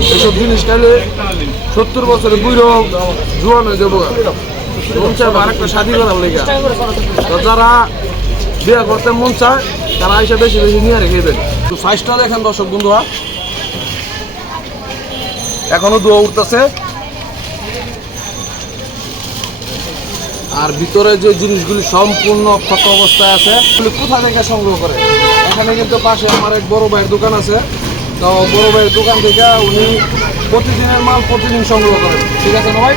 এইসব জিনিস খাইলে 70 বছরে বুড়ো জোয়ান হয়ে যাবো। মন চায় আরেকটা শাদি করার লেগে। তো যারা বিয়ে করতে মন চায় তারা এসে বেশি বেশি নিয়ে রেখেবেন। তো সাইজটা দেখেন দর্শক বন্ধুরা, এখনো ধোয়া উঠতেছে। আর ভিতরে যে জিনিসগুলি সম্পূর্ণ ক্ষত অবস্থায় আছে, এগুলি কোথা থেকে সংগ্রহ করে? এখানে কিন্তু পাশে আমার এক বড় ভাইয়ের দোকান আছে। তো বড় ভাইয়ের দোকান থেকে উনি প্রতিদিনের মাল প্রতিদিন সংগ্রহ করেন। ঠিক আছে না ভাই?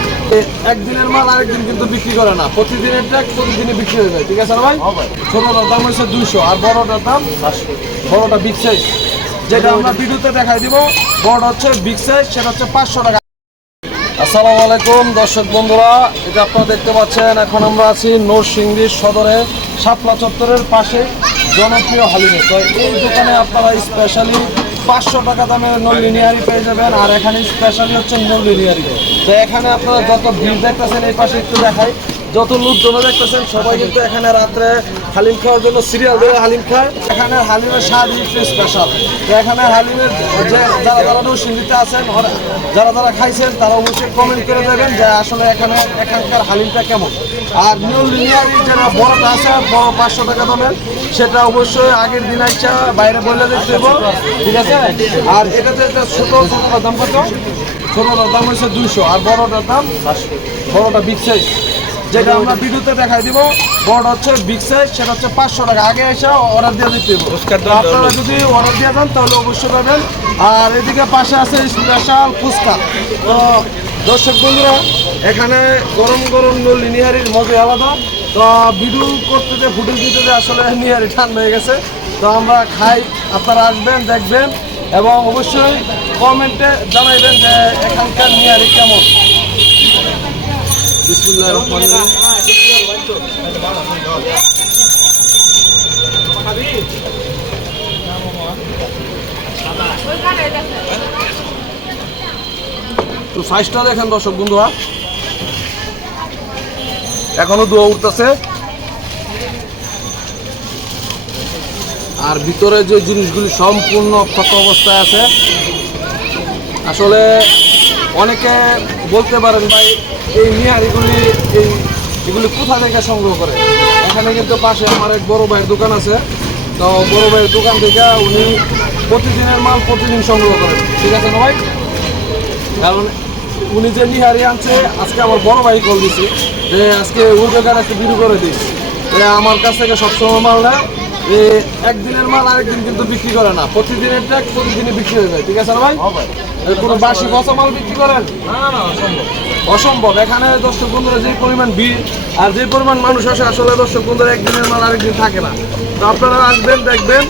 একদিনের মাল আরেকদিন কিন্তু বিক্রি করে না, প্রতিদিনের ট্যাগ প্রতিদিনই বিক্রি হয়ে যায়। ঠিক আছে না ভাই? ছোটটার দাম হচ্ছে 200 আর বড়টার দাম 500। বড়টা বিগ সাইজ, যেটা আমরা ভিডিওতে দেখাই দিব। বড় হচ্ছে বিগ সাইজ, সেটা হচ্ছে 500 টাকা। আসসালামু আলাইকুম দর্শক বন্ধুরা, এটা আপনারা দেখতে পাচ্ছেন, এখন আমরা আছি নরসিংদী সদরের শাপলা চত্বরের পাশে জনপ্রিয় হালিমে। তো এই দোকানে আপনারা স্পেশালি 500 টাকা দামের নন লিনিয়ারি পেয়ে যাবেন। আর এখানে স্পেশালি হচ্ছে নন লিনিয়ারি। তো এখানে আপনারা যত ভিড় দেখতেছেন, এই পাশে একটু দেখাই, যত লোকজন দেখতেছেন সবাই কিন্তু এখানে রাত্রে হালিম খাওয়ার জন্য সিরিয়াল ধরে হালিম খায়। এখানে হালিমের স্বাদ একটু স্পেশাল। তো এখানে হালিমের যে যারা নরসিংদীতে আছেন, যারা খাইছেন, তারা অবশ্যই কমেন্ট করে দেবেন যে আসলে এখানকার হালিমটা কেমন। আর নিউ লিনিয়ারি যেটা বড়টা আছে, বড় 500 টাকা দামের, সেটা অবশ্যই আগের দিন আইসা বাইরে বলে দিতে দেবো। ঠিক আছে? আর এটাতে ছোটটার দাম কত? ছোটটার দাম হচ্ছে 200 আর বড়টার দাম 500। বড়টা বিগ সাইজ, যেটা আমরা ভিডিওতে দেখাই দিব। বড় হচ্ছে বিগ সাইজ, সেটা হচ্ছে 500 টাকা। আগে এসে অর্ডার দিয়ে দিতে হবে। আপনারা যদি অর্ডার দিয়ে যান তাহলে অবশ্যই পাবেন। আর এদিকে পাশে আছে স্পেশাল ফুচকা। তো দর্শক বন্ধুরা, এখানে গরম গরম লিনিয়ারির মজা আলাদা। তো ভিডিও করতে যে ফুটেজ দিতে যে আসলে নিহারি ঠান্ডা হয়ে গেছে। তো আমরা খাই, আপনারা আসবেন, দেখবেন এবং অবশ্যই কমেন্টে জানাইবেন যে এখানকার নিহারি কেমন। বিসমিল্লাহির রহমানির রহিম। তো সাইজটা দেখেন দর্শক বন্ধুরা, এখনো ধোয়া উঠতেছে। আর ভিতরে যে জিনিসগুলি সম্পূর্ণ ক্ষত অবস্থায় আছে। আসলে অনেকে বলতে পারেন ভাই, এই নিহারিগুলি এগুলি কোথা থেকে সংগ্রহ করে? এখানে কিন্তু পাশে আমার এক বড় ভাইয়ের দোকান আছে। তো বড় ভাইয়ের দোকান থেকে উনি প্রতিদিনের মাল প্রতিদিন সংগ্রহ করেন। ঠিক আছে না ভাই? কারণ উনি যে নিহারি আনছে, আজকে আমার বড় ভাই কল দিচ্ছে যে আজকে ওই জায়গায় একটা ভিডিও করে দিস। আমার কাছ থেকে সবসময় মাল না, একদিনের মাল আরেকদিন কিন্তু বিক্রি করে না, প্রতিদিনের ট্যাগ প্রতিদিনই বিক্রি হয়ে যায়। ঠিক আছে না ভাই? কোনো বাসি পচা মাল বিক্রি করেন? অসম্ভব। এখানে দর্শক বন্ধুরা যে পরিমাণ ভিড় আর যে পরিমাণ মানুষ আসে, আসলে দর্শক বন্ধুরা একদিনের মাল আরেকদিন থাকে না। তো আপনারা আসবেন, দেখবেন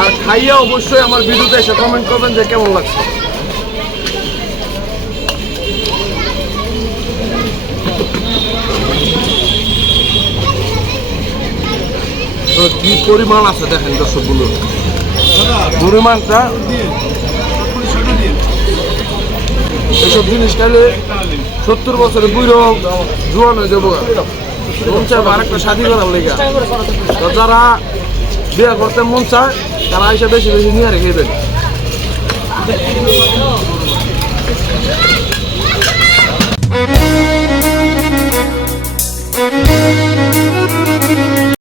আর খাইয়া অবশ্যই আমার ভিডিওতে এসে কমেন্ট করবেন যে কেমন লাগছে। কি পরিমাণ আছে দেখেন দর্শক বন্ধুরা, পরিমাণটা। এসব জিনিস খাইলে 70 বছরে বুড়ো জোয়ান হয়ে যাবো। মন চায় আরেকটা শাদি করার লেগে। তো যারা বিয়ে করতে মন চায় তারা এসে বেশি বেশি নিয়ে রেখেবেন।